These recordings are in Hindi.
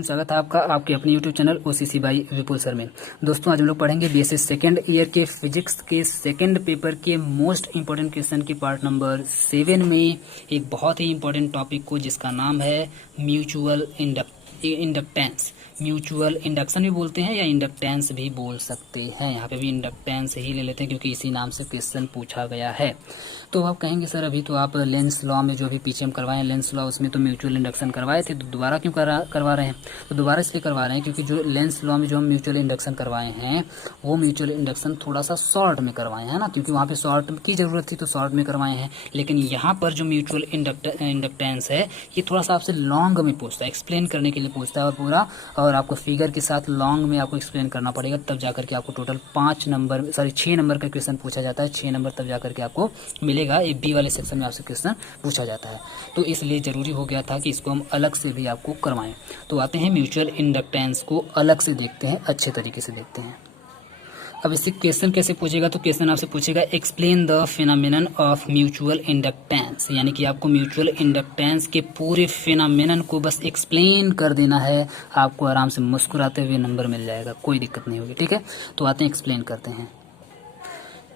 फ्रेंड्स, स्वागत है आपका आपके अपने YouTube channel OCC by Vipul sir में। दोस्तों, आज हम लोग पढ़ेंगे बीएससी सेकेंड ईयर के फिजिक्स के सेकेंड पेपर के मोस्ट इंपॉर्टेंट क्वेश्चन की पार्ट नंबर 7 में एक बहुत ही इंपॉर्टेंट टॉपिक को, जिसका नाम है म्यूचुअल इंडक्टेंस। म्यूचुअल इंडक्शन भी बोलते हैं या इंडक्टेंस भी बोल सकते हैं। यहाँ पे भी इंडक्टेंस ही ले लेते हैं क्योंकि इसी नाम से क्वेश्चन पूछा गया है। तो आप कहेंगे सर, अभी तो आप लेंस लॉ में जो भी पीछे हम करवाए हैं लेंस लॉ, उसमें तो म्यूचुअल इंडक्शन करवाए थे, तो दोबारा क्यों करवा रहे हैं? तो दोबारा इसलिए करवा रहे हैं क्योंकि जो लेंस लॉ में जो हम म्यूचुअल इंडक्शन करवाए हैं वो म्यूचुअल इंडक्शन थोड़ा सा शॉर्ट में करवाए हैं ना, क्योंकि वहाँ पे शॉर्ट की जरूरत थी तो शॉर्ट में करवाए हैं। लेकिन यहाँ पर जो म्यूचुअल इंडक्टेंस है ये थोड़ा सा आपसे लॉन्ग में पूछता है, एक्सप्लेन करने के लिए पूछता है और पूरा, और आपको फिगर के साथ लॉन्ग में आपको एक्सप्लेन करना पड़ेगा, तब जाकर के आपको टोटल 6 नंबर का क्वेश्चन पूछा जाता है। 6 नंबर तब जाकर के आपको मिलेगा। ये बी वाले सेक्शन में आपसे क्वेश्चन पूछा जाता है, तो इसलिए जरूरी हो गया था कि इसको हम अलग से भी आपको करवाएं। तो आते हैं म्यूचुअल इंडक्टेंस को अलग से देखते हैं, अच्छे तरीके से देखते हैं। अब इससे क्वेश्चन कैसे पूछेगा? तो क्वेश्चन आपसे पूछेगा explain the phenomenon of mutual inductance, यानी कि आपको म्यूचुअल इंडक्टेंस के पूरे फिनोमेनन को बस एक्सप्लेन कर देना है। आपको आराम से मुस्कुराते हुए नंबर मिल जाएगा, कोई दिक्कत नहीं होगी। ठीक है, तो आते हैं एक्सप्लेन करते हैं।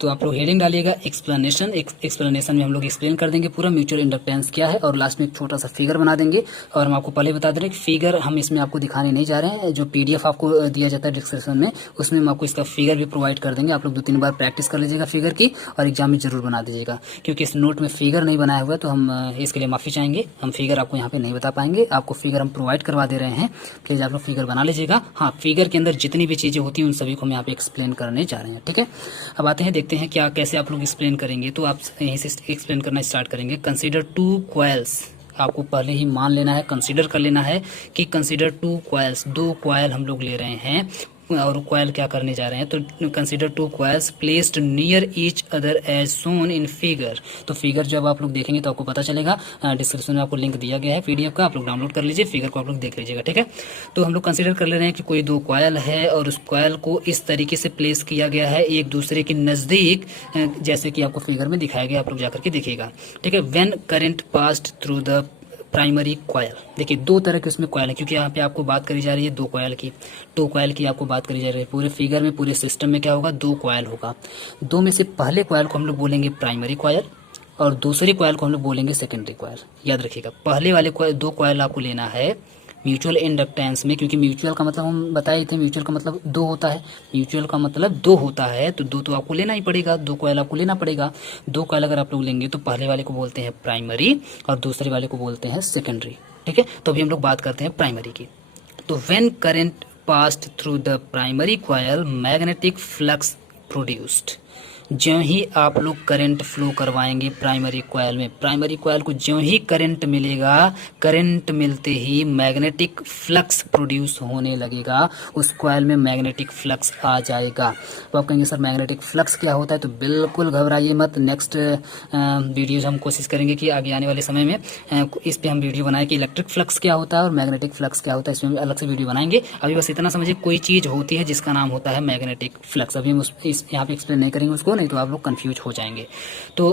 तो आप लोग हेडिंग डालिएगा एक्सप्लेनेशन। एक्सप्लेनेशन में हम लोग एक्सप्लेन कर देंगे पूरा म्यूचुअल इंडक्टेंस क्या है, और लास्ट में एक छोटा सा फिगर बना देंगे। और हम आपको पहले बता दे रहे हैं कि फिगर हम इसमें आपको दिखाने नहीं जा रहे हैं, जो पीडीएफ आपको दिया जाता है डिस्क्रिप्शन में, उसमें हम आपको इसका फिगर भी प्रोवाइड कर देंगे। आप लोग 2-3 बार प्रैक्टिस कर लीजिएगा फिगर की, और एग्जाम में जरूर बना दीजिएगा। क्योंकि इस नोट में फिगर नहीं बनाया हुआ है तो हम इसके लिए माफी चाहेंगे, हम फिगर आपको यहाँ पे नहीं बता पाएंगे। आपको फिगर हम प्रोवाइड करवा दे रहे हैं, प्लीज आप लोग फिगर बना लीजिएगा। हाँ, फिगर के अंदर जितनी भी चीजें होती हैं उन सभी को हम यहाँ पे एक्सप्लेन करने जा रहे हैं। ठीक है, अब आते हैं, देखते हैं क्या कैसे आप लोग एक्सप्लेन करेंगे। तो आप यहीं से एक्सप्लेन करना स्टार्ट करेंगे। कंसीडर 2 कॉइल्स, आपको पहले ही मान लेना है, कंसीडर कर लेना है कि कंसीडर 2 कॉइल्स, 2 कॉइल हम लोग ले रहे हैं, और कॉइल क्या करने जा रहे हैं? तो consider 2 coils placed near each other as shown in figure. तो फिगर जब आप लोग देखेंगे तो आपको पता चलेगा, डिस्क्रिप्शन में आपको लिंक दिया गया है पीडीएफ का, आप लोग डाउनलोड कर लीजिए, फिगर को आप लोग देख लीजिएगा। ठीक है, तो हम लोग कंसीडर कर ले रहे हैं कि कोई 2 कॉइल है और उस कॉइल को इस तरीके से प्लेस किया गया है एक दूसरे के नजदीक, जैसे कि आपको फिगर में दिखाया गया, आप लोग जाकर के देखिएगा। ठीक है, when current passed through the primary coil. देखिए 2 तरह के उसमें कॉयल है, क्योंकि यहाँ पे आपको बात करी जा रही है 2 कॉयल की, 2 कॉयल की आपको बात करी जा रही है। पूरे फिगर में, पूरे सिस्टम में क्या होगा? 2 कॉयल होगा। 2 में से पहले कॉयल को हम लोग बोलेंगे प्राइमरी कॉयल, और दूसरी कॉयल को हम लोग बोलेंगे सेकेंडरी कॉयल। याद रखिएगा, पहले वाले 2 कॉयल आपको लेना है म्यूचुअल इंडक्टेंस में, क्योंकि म्यूचुअल का मतलब हम बताए थे, म्यूचुअल का मतलब 2 होता है। म्यूचुअल का मतलब 2 होता है, तो 2 तो आपको लेना ही पड़ेगा, 2 कॉइल आपको लेना पड़ेगा। 2 कॉइल अगर आप लोग लेंगे तो पहले वाले को बोलते हैं प्राइमरी और दूसरे वाले को बोलते हैं सेकेंडरी। ठीक है, तो अभी हम लोग बात करते हैं प्राइमरी की। तो when current passed through the primary coil magnetic flux produced. ज्यों ही आप लोग करंट फ्लो करवाएंगे प्राइमरी कॉइल में, प्राइमरी कॉइल को ज्यों ही करंट मिलेगा, करंट मिलते ही मैग्नेटिक फ्लक्स प्रोड्यूस होने लगेगा, उस कॉइल में मैग्नेटिक फ्लक्स आ जाएगा। तो आप कहेंगे सर मैग्नेटिक फ्लक्स क्या होता है? तो बिल्कुल घबराइए मत, नेक्स्ट वीडियोज हम कोशिश करेंगे कि आगे आने वाले समय में इस पे हम वीडियो बनाए कि इलेक्ट्रिक फ्लक्स क्या होता है और मैग्नेटिक फ्लक्स क्या होता है, इसमें अलग से वीडियो बनाएंगे। अभी बस इतना समझिए, कोई चीज होती है जिसका नाम होता है मैग्नेटिक फ्लक्स। अभी हम यहाँ पे एक्सप्लेन नहीं करेंगे उसको, नहीं तो आप लोग कंफ्यूज हो जाएंगे। तो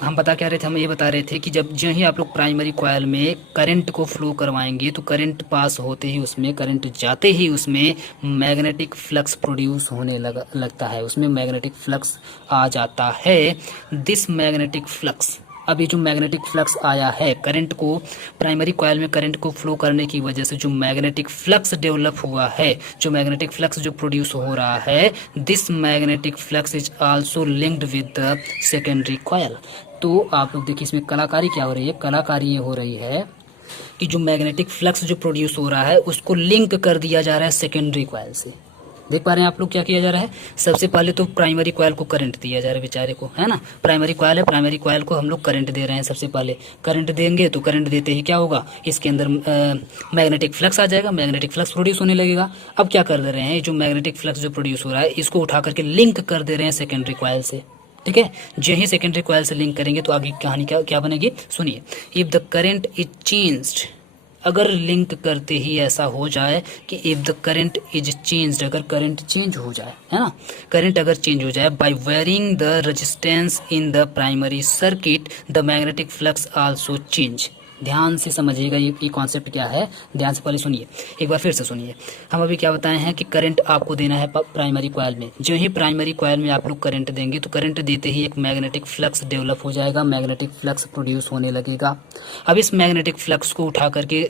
हम बता क्या रहे थे? हम ये बता रहे थे कि जब जो ही आप लोग प्राइमरी कॉइल में करंट को फ्लो करवाएंगे तो करंट पास होते ही उसमें, करंट जाते ही उसमें मैग्नेटिक फ्लक्स प्रोड्यूस होने लगता है, उसमें मैग्नेटिक फ्लक्स आ जाता है। दिस मैग्नेटिक फ्लक्स, अभी जो मैग्नेटिक फ्लक्स आया है, करंट को प्राइमरी कॉइल में करंट को फ्लो करने की वजह से जो मैग्नेटिक फ्लक्स डेवलप हुआ है, जो मैग्नेटिक फ्लक्स जो प्रोड्यूस हो रहा है, this magnetic flux is also linked with the secondary coil. तो आप लोग देखिए इसमें कलाकारी क्या हो रही है? कलाकारी ये हो रही है कि जो मैग्नेटिक फ्लक्स जो प्रोड्यूस हो रहा है उसको लिंक कर दिया जा रहा है सेकेंडरी कॉइल से। देख पा रहे हैं आप लोग क्या किया जा रहा है? सबसे पहले तो प्राइमरी कॉइल को करंट दिया जा रहा है बेचारे को, है ना। प्राइमरी कॉइल है, प्राइमरी कॉइल को हम लोग करंट दे रहे हैं। सबसे पहले करंट देंगे तो करंट देते ही क्या होगा? इसके अंदर मैग्नेटिक फ्लक्स आ जाएगा, मैग्नेटिक फ्लक्स प्रोड्यूस होने लगेगा। अब क्या कर दे रहे हैं? जो मैग्नेटिक फ्लक्स जो प्रोड्यूस हो रहा है इसको उठा करके लिंक कर दे रहे हैं सेकेंडरी कॉइल से। ठीक है, जो ही सेकेंडरी कॉइल से लिंक करेंगे तो आगे कहानी क्या बनेगी? सुनिए, if the current is changed, अगर लिंक करते ही ऐसा हो जाए कि if the current is changed, अगर करंट चेंज हो जाए, है ना, करंट अगर चेंज हो जाए by varying the resistance in the primary circuit the magnetic flux also change. ध्यान से समझिएगा ये कॉन्सेप्ट क्या है, ध्यान से पहले सुनिए, एक बार फिर से सुनिए। हम अभी क्या बताए हैं कि करंट आपको देना है प्राइमरी कॉइल में। जो ही प्राइमरी कॉइल में आप लोग करंट देंगे तो करंट देते ही एक मैग्नेटिक फ्लक्स डेवलप हो जाएगा, मैग्नेटिक फ्लक्स प्रोड्यूस होने लगेगा। अब इस मैग्नेटिक फ्लक्स को उठा करके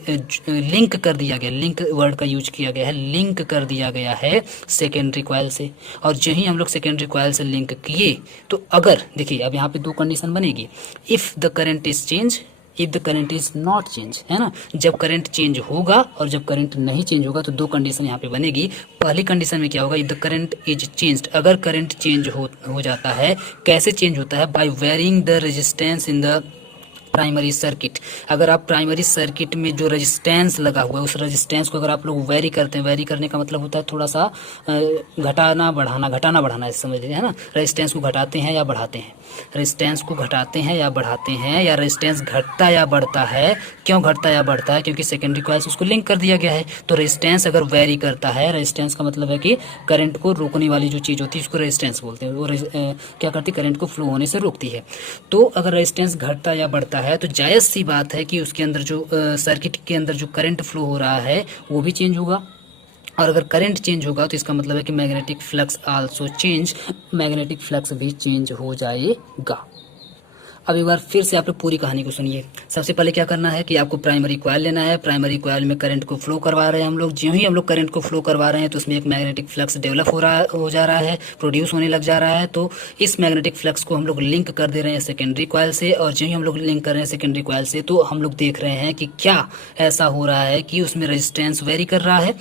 लिंक कर दिया गया, लिंक वर्ड का यूज किया गया है, लिंक कर दिया गया है सेकेंडरी कॉइल से। और जो ही हम लोग सेकेंडरी कॉइल से लिंक किए तो अगर देखिए अब यहाँ पे दो कंडीशन बनेगी, if the current is change, if the current is not change, है ना। जब करंट चेंज होगा और जब करंट नहीं चेंज होगा तो दो कंडीशन यहाँ पे बनेगी। पहली कंडीशन में क्या होगा, if the current is changed, अगर करंट चेंज हो जाता है, कैसे चेंज होता है, by varying the resistance in the primary circuit. अगर आप प्राइमरी सर्किट में जो रेजिस्टेंस लगा हुआ है उस रेजिस्टेंस को अगर आप लोग वेरी करते हैं, वेरी करने का मतलब होता है थोड़ा सा घटाना बढ़ाना, ऐसे समझ लीजिए, है ना। रेजिस्टेंस को घटाते हैं या बढ़ाते हैं, रेजिस्टेंस को घटाते हैं या बढ़ाते हैं, या रेजिस्टेंस घटता या बढ़ता है। क्यों घटता या बढ़ता है, क्योंकि सेकेंडरी कॉइल से उसको लिंक कर दिया गया है। तो रेजिस्टेंस अगर वेरी करता है, रेजिस्टेंस का मतलब है कि करंट को रोकने वाली जो चीज़ होती है उसको रेजिस्टेंस बोलते हैं। वो क्या करती है, करंट को फ्लो होने से रोकती है। तो अगर रेजिस्टेंस घटता या बढ़ता है तो जायज़ सी बात है कि उसके अंदर जो सर्किट के अंदर जो करंट फ्लो हो रहा है वो भी चेंज होगा। और अगर करंट चेंज होगा तो इसका मतलब है कि magnetic flux also change, magnetic flux भी चेंज हो जाएगा। अब एक बार फिर से आप लोग पूरी कहानी को सुनिए। सबसे पहले क्या करना है कि आपको प्राइमरी कॉइल लेना है। प्राइमरी कॉइल में करंट को फ्लो करवा रहे हैं हम लोग। ज्यों ही हम लोग करंट को फ्लो करवा रहे हैं तो उसमें एक मैग्नेटिक फ्लक्स डेवलप हो जा रहा है, प्रोड्यूस होने लग जा रहा है। तो इस मैग्नेटिक फ्लक्स को हम लोग लिंक कर दे रहे हैं सेकेंडरी कॉइल से। और ज्यों ही हम लोग लिंक कर रहे हैं सेकेंडरी कॉइल से तो हम लोग देख रहे हैं कि क्या ऐसा हो रहा है कि उसमें रेजिस्टेंस वेरी कर रहा है,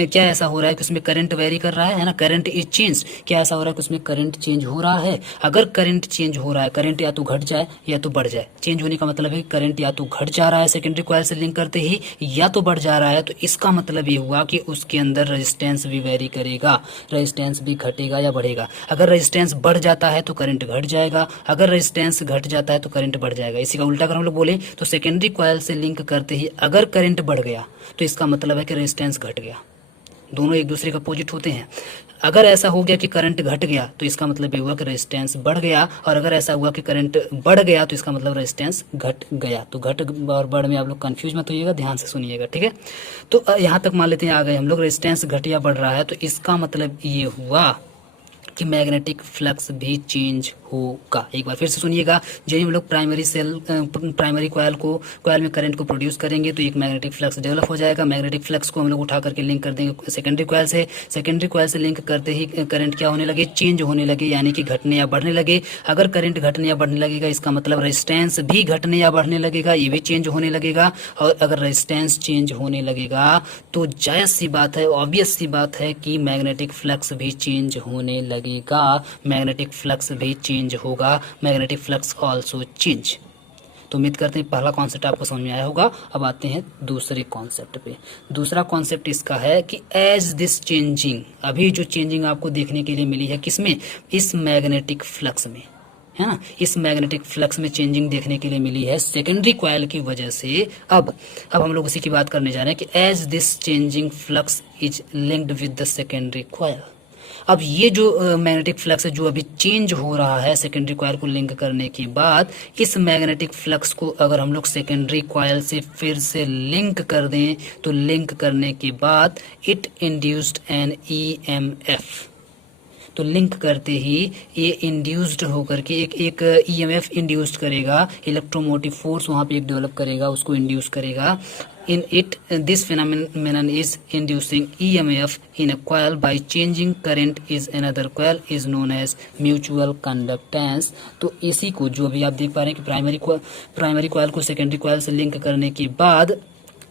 क्या ऐसा हो रहा है कि उसमें करंट वेरी कर रहा है ना, करंट इज चेंज। क्या ऐसा हो रहा है कि उसमें करंट चेंज हो रहा है। अगर करंट चेंज हो रहा है, करंट या तो घट जाए या तो बढ़ जाए। चेंज होने का मतलब है करंट या तो घट जा रहा है सेकेंडरी कॉइल से लिंक करते ही, या तो बढ़ जा रहा है। तो इसका मतलब ये हुआ कि उसके अंदर रेजिस्टेंस भी वेरी करेगा, रेजिस्टेंस भी घटेगा या बढ़ेगा। अगर रेजिस्टेंस बढ़ जाता है तो करंट घट जाएगा, अगर रेजिस्टेंस घट जाता है तो करंट बढ़ जाएगा। इसी का उल्टा अगर हम लोग बोले तो सेकेंडरी कॉइल से लिंक करते ही अगर करंट बढ़ गया तो इसका मतलब है कि रेजिस्टेंस घट गया। दोनों एक दूसरे के अपोजिट होते हैं। अगर ऐसा हो गया कि करंट घट गया तो इसका मतलब ये हुआ कि रेजिस्टेंस बढ़ गया, और अगर ऐसा हुआ कि करंट बढ़ गया तो इसका मतलब रेजिस्टेंस घट गया। तो घट और बढ़ में आप लोग कंफ्यूज मत होइएगा, ध्यान से सुनिएगा, ठीक है। तो यहाँ तक मान लेते हैं आ गए हम लोग, रेजिस्टेंस घट या बढ़ रहा है तो इसका मतलब ये हुआ कि मैग्नेटिक फ्लक्स भी चेंज होगा। एक बार फिर से सुनिएगा, जब हम लोग प्राइमरी कॉइल में करंट को प्रोड्यूस करेंगे तो एक मैग्नेटिक फ्लक्स डेवलप हो जाएगा। मैग्नेटिक फ्लक्स को हम लोग उठा करके लिंक कर देंगे सेकेंडरी कॉइल से। सेकेंडरी कॉइल से लिंक करते ही करंट क्या होने लगे, चेंज होने लगे, यानी कि घटने या बढ़ने लगे। अगर करंट घटने या बढ़ने लगेगा इसका मतलब रेजिस्टेंस भी घटने या बढ़ने लगेगा, ये भी चेंज होने लगेगा। और अगर रेजिस्टेंस चेंज होने लगेगा तो जायज़ सी बात है, ऑब्वियस सी बात है कि मैग्नेटिक फ्लक्स भी चेंज होने लगेगा, मैग्नेटिक फ्लक्स भी चेंज होगा, मैग्नेटिक फ्लक्स आल्सो चेंज। तो उम्मीद करते हैं पहला कॉन्सेप्ट आपको समझ में आया होगा। अब आते हैं दूसरे कॉन्सेप्ट पे। दूसरा कॉन्सेप्ट इसका है कि एज दिस चेंजिंग, अभी जो चेंजिंग आपको देखने के लिए मिली है किसमें, इस मैग्नेटिक फ्लक्स में, है ना। इस मैग्नेटिक फ्लक्स में चेंजिंग देखने के लिए मिली है सेकेंडरी कॉइल की वजह से। अब हम लोग उसी की बात करने जा रहे हैं कि as this changing flux is linked with the secondary coil. अब ये जो मैग्नेटिक फ्लक्स है जो अभी चेंज हो रहा है सेकेंडरी कॉइल को लिंक करने के बाद, इस मैग्नेटिक फ्लक्स को अगर हम लोग सेकेंडरी कॉइल से फिर से लिंक कर दें तो लिंक करने के बाद इट इंड्यूस्ड एन ईएमएफ। तो लिंक करते ही ये इंड्यूस्ड होकर के एक ईएमएफ इंड्यूस्ड करेगा, इलेक्ट्रोमोटिव फोर्स वहाँ पे एक डेवलप करेगा, उसको इंड्यूस करेगा। In it, this phenomenon is inducing EMF in a coil by changing current is another coil is known as mutual conductance। तो इसी को जो अभी आप देख पा रहे हैं कि प्राइमरी कॉइल को सेकेंडरी कॉइल से लिंक करने के बाद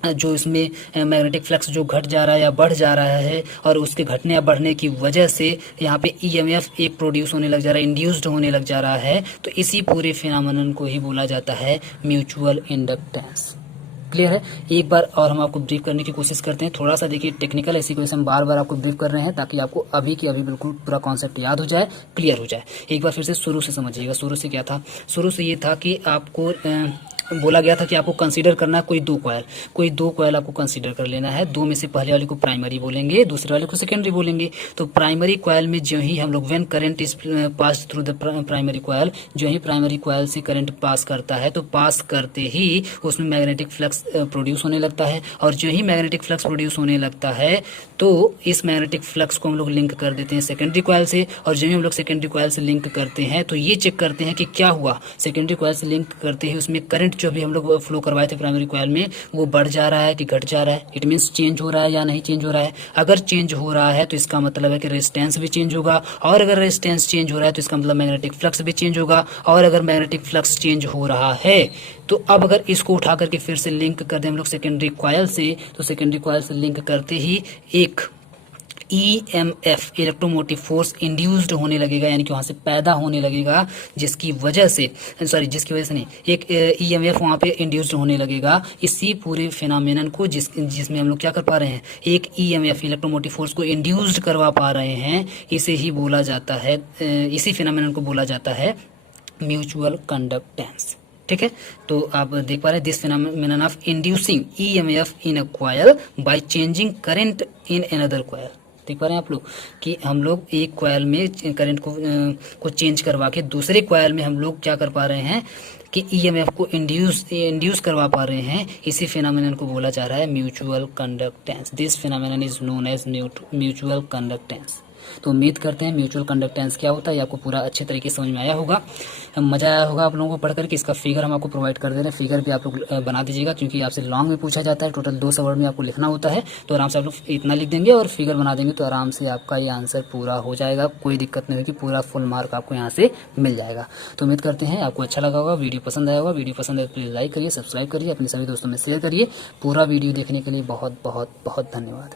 जो इसमें मैग्नेटिक फ्लक्स जो घट जा रहा है या बढ़ जा रहा है, और उसके घटने या बढ़ने की वजह से यहाँ पे ईएमएफ एक प्रोड्यूस होने लग जा रहा है, इंड्यूस्ड होने लग जा रहा है। तो इसी पूरे फिनोमेनन को ही बोला जाता है म्यूचुअल इंडक्टेंस। क्लियर है। एक बार और हम आपको ब्रीफ करने की कोशिश करते हैं। थोड़ा सा देखिए टेक्निकल, ऐसी कोई हम बार बार आपको ब्रीफ कर रहे हैं ताकि आपको अभी की अभी बिल्कुल पूरा कॉन्सेप्ट याद हो जाए, क्लियर हो जाए। एक बार फिर से शुरू से समझिएगा। शुरू से क्या था, शुरू से ये था कि आपको बोला गया था कि आपको कंसीडर करना है कोई दो कॉयल आपको कंसीडर कर लेना है। दो में से पहले वाले को प्राइमरी बोलेंगे, दूसरे वाले को सेकेंडरी बोलेंगे। तो प्राइमरी कॉयल में जो ही हम लोग when current is pass through the primary coil, जो ही प्राइमरी कॉयल से करंट पास करता है तो पास करते ही उसमें मैग्नेटिक फ्लक्स प्रोड्यूस होने लगता है। और जो ही मैग्नेटिक फ्लक्स प्रोड्यूस होने लगता है तो इस मैग्नेटिक फ्लक्स को हम लोग लिंक कर देते हैं सेकेंडरी कॉयल से। और जो ही हम लोग सेकेंडरी कॉयल से लिंक करते हैं तो ये चेक करते हैं कि क्या हुआ। सेकेंडरी कॉयल से लिंक करते ही उसमें करंट जो भी हम लोग फ्लो करवाए थे प्राइमरी कॉयल में वो बढ़ जा रहा है कि घट जा रहा है, इट मीन्स चेंज हो रहा है या नहीं चेंज हो रहा है। अगर चेंज हो रहा है तो इसका मतलब है कि रेजिस्टेंस भी चेंज होगा, और अगर रेजिस्टेंस चेंज हो रहा है तो इसका मतलब मैग्नेटिक फ्लक्स भी चेंज होगा। और अगर मैग्नेटिक फ्लक्स चेंज हो रहा है तो अब अगर इसको उठा करके फिर से लिंक कर दें हम लोग सेकेंडरी कॉयल से, तो सेकेंडरी कॉयल से लिंक करते ही एक EMF इलेक्ट्रोमोटिव फोर्स इंड्यूस्ड होने लगेगा, यानी कि वहां से पैदा होने लगेगा, जिसकी वजह से नहीं, एक EMF वहां पे इंड्यूस्ड होने लगेगा। इसी पूरे फिनोमेनन को जिसमें हम लोग क्या कर पा रहे हैं, एक EMF इलेक्ट्रोमोटिव फोर्स को इंड्यूस्ड करवा पा रहे हैं, इसे ही बोला जाता है, इसी फिनोमेनन को बोला जाता है म्यूचुअल कंडक्टेंस। ठीक है, तो आप देख पा रहे हैं this phenomenon of inducing EMF in a coil by changing current in another coil. देख पा रहे हैं आप लोग कि हम लोग एक कॉयल में करंट को चेंज करवा के दूसरे कॉयल में हम लोग क्या कर पा रहे हैं कि EMF को इंड्यूस करवा पा रहे हैं। इसी फिनोमेनन को बोला जा रहा है mutual conductance. This phenomenon is known as mutual conductance. तो उम्मीद करते हैं म्यूचुअल कंडक्टेंस क्या होता है ये आपको पूरा अच्छे तरीके से समझ में आया होगा, मजा आया होगा आप लोगों को पढ़ करके। इसका फिगर हम आपको प्रोवाइड कर दे रहे हैं, फिगर भी आप लोग बना दीजिएगा, क्योंकि आपसे लॉन्ग में पूछा जाता है, टोटल 200 वर्ड में आपको लिखना होता है। तो आराम से आप लोग इतना लिख देंगे और फिगर बना देंगे तो आराम से आपका ये आंसर पूरा हो जाएगा, कोई दिक्कत नहीं होगी, पूरा फुल मार्क आपको यहाँ से मिल जाएगा। तो उम्मीद करते हैं आपको अच्छा लगा होगा, वीडियो पसंद आया होगा। वीडियो पसंद आए तो प्लीज़ लाइक करिए, सब्सक्राइब करिए, अपने सभी दोस्तों में शेयर करिए। पूरा वीडियो देखने के लिए बहुत बहुत बहुत धन्यवाद।